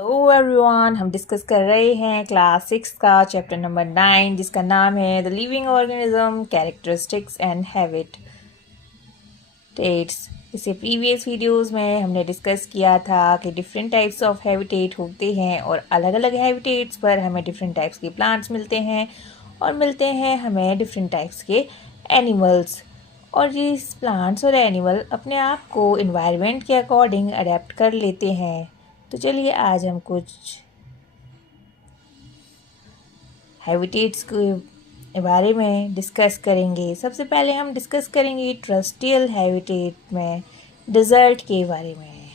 Hello everyone, हम discuss कर रहे हैं क्लास 6 का चैप्टर नंबर 9 जिसका नाम है the living organism characteristics and habitats. इसे प्रीवियस वीडियोस में हमने डिस्कस किया था कि डिफरेंट टाइप्स ऑफ हैबिटेट होते हैं और अलग अलग हैबिटेट्स पर हमें डिफरेंट टाइप्स के प्लांट्स मिलते हैं और मिलते हैं हमें डिफरेंट टाइप्स के एनिमल्स। और ये प्लांट्स और एनिमल अपने आप को इन्वायरमेंट के अकॉर्डिंग अडेप्ट कर लेते हैं। तो चलिए आज हम कुछ हैबिटेट्स के बारे में डिस्कस करेंगे। सबसे पहले हम डिस्कस करेंगे ट्रस्टियल हैबिटेट में डिज़र्ट के बारे में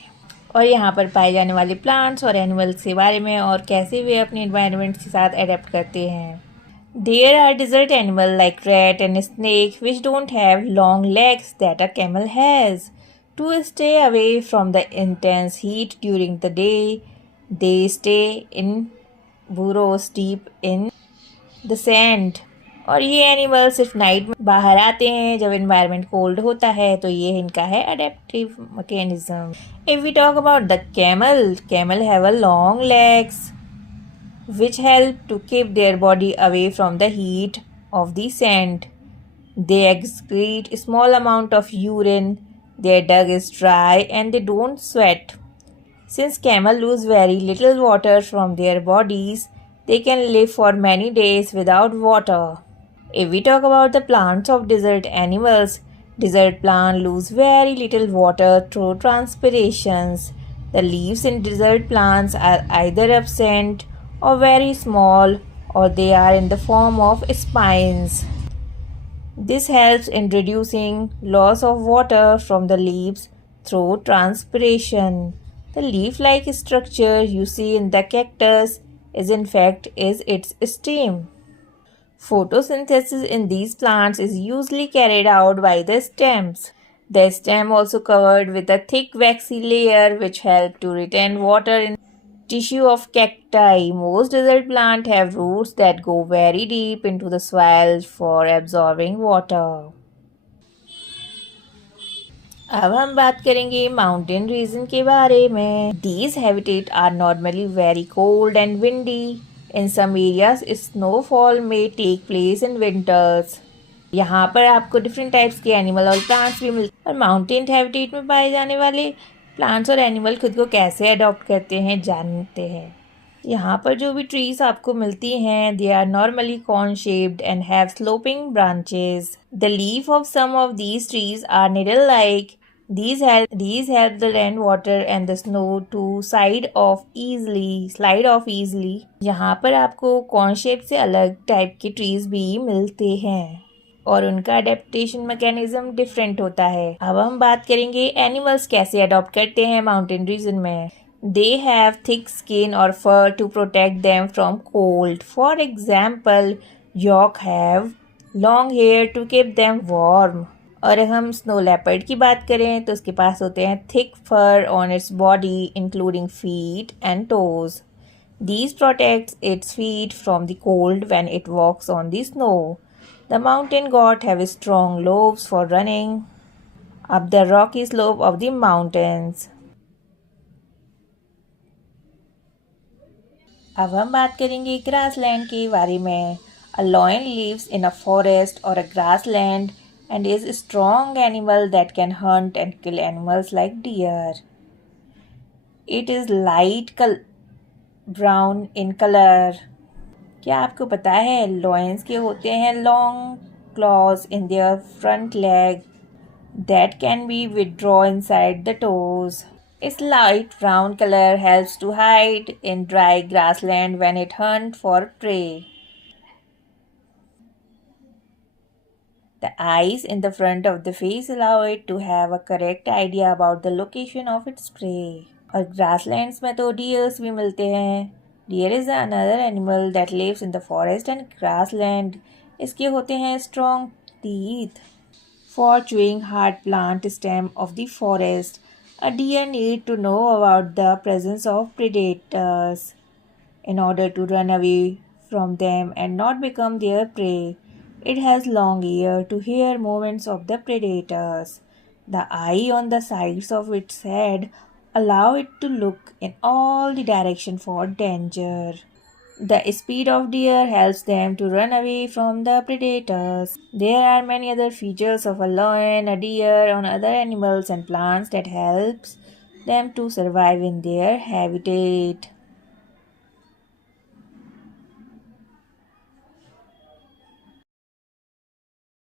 और यहाँ पर पाए जाने वाले प्लांट्स और एनिमल्स के बारे में और कैसे वे अपने एनवायरनमेंट के साथ अडेप्ट करते हैं। There are desert animals like rat and snake which don't have long legs that a camel has. To stay away from the intense heat during the day, they stay in burrows deep in the sand. और ये animal सिर्फ night में बाहर आते हैं जब environment cold होता है, तो ये इनका है adaptive mechanism. If we talk about the camel have a long legs which help to keep their body away from the heat of the sand. They excrete a small amount of urine, their dung is dry and they don't sweat. Since camels lose very little water from their bodies, they can live for many days without water. If we talk about the plants of desert animals, desert plants lose very little water through transpirations. The leaves in desert plants are either absent or very small, or they are in the form of spines. This helps in reducing loss of water from the leaves through transpiration. The leaf-like structure you see in the cactus is in fact its stem. Photosynthesis in these plants is usually carried out by the stems. The stem also covered with a thick waxy layer which help to retain water in tissue of cacti. Most desert plants have roots that go very deep into the soil for absorbing water. अब हम बात करेंगे mountain region के बारे में। These habitats are normally very cold and windy. In some areas, snowfall may take place in winters. यहाँ पर आपको डिफरेंट टाइप्स के एनिमल और प्लांट्स भी मिलते हैं और माउंटेन हैबिटेट में पाए जाने वाले प्लांट्स और एनिमल खुद को कैसे अडॉप्ट करते हैं जानते हैं। यहाँ पर जो भी ट्रीज आपको मिलती हैं, they are normally cone shaped and have sloping branches. The leaf of some of these trees are needle like. These help the rainwater and the snow to slide off easily. यहाँ पर आपको corn shape से अलग type के trees भी मिलते हैं और उनका अडेप्टेशन मैकेनिज्म डिफरेंट होता है। अब हम बात करेंगे एनिमल्स कैसे अडॉप्ट करते हैं माउंटेन रीजन में। They have thick skin or fur to protect them from cold. For example, yak have long hair to keep them warm. और हम स्नो लेपर्ड की बात करें तो उसके पास होते हैं thick fur on its body including feet and toes. These protects its feet from the cold when it walks on the snow. The mountain goat have strong lobes for running up the rocky slope of the mountains. अब हम बात करेंगे grassland के बारे में। A lion lives in a forest or a grassland and is a strong animal that can hunt and kill animals like deer. It is light brown in color. क्या आपको पता है लॉयंस के होते हैं long clause in their front leg that can be withdrawn inside the toes. Its light brown color helps to hide in dry grassland when it hunts for prey. The eyes in the front of the face allow it to have a correct idea about the location of its prey. और grasslands में तो deers भी मिलते हैं. Deer is another animal that lives in the forest and grassland. इसके होते हैं strong teeth. For chewing hard plant stem of the forest, a deer need to know about the presence of predators in order to run away from them and not become their prey. It has long ears to hear movements of the predators. The eye on the sides of its head allow it to look in all the direction for danger. The speed of deer helps them to run away from the predators. There are many other features of a lion, a deer, and other animals and plants that helps them to survive in their habitat.